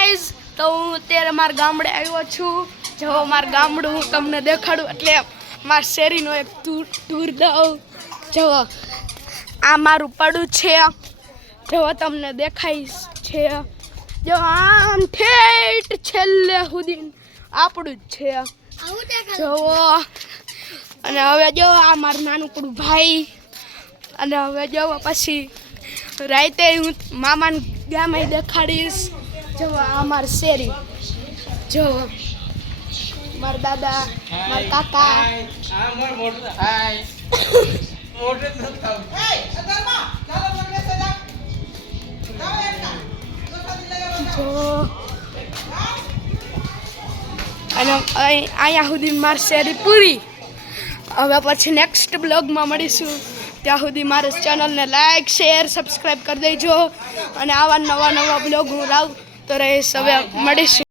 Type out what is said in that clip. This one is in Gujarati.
ગાઈઝ, તો હું અત્યારે મારા ગામડે આવ્યો છું. જો મારું ગામડું હું તમને દેખાડું એટલે મારા શેરીનો એક ટૂર દઉં. જો આ મારું પડું છે, જો તમને દેખાઈશ છે. જો આમ ઠેઠ છેલ્લે સુધી આપણું જ છે. જો અને હવે જો આ મારું નાનકડું ભાઈ. અને હવે જો પછી રાતે હું મામાને ગામે દેખાડીશ. જો આ મારી શેરી, જો મારા દાદા, મારા કાકા. અને અહીંયા સુધી મારી શેરી પૂરી. હવે પછી નેક્સ્ટ બ્લોગમાં મળીશું. ત્યાં સુધી મારી ચેનલને લાઈક, શેર, સબસ્ક્રાઈબ કરી દેજો. અને આવા નવા બ્લોગ હું લાવતો રહીશ. હવે મળીશું.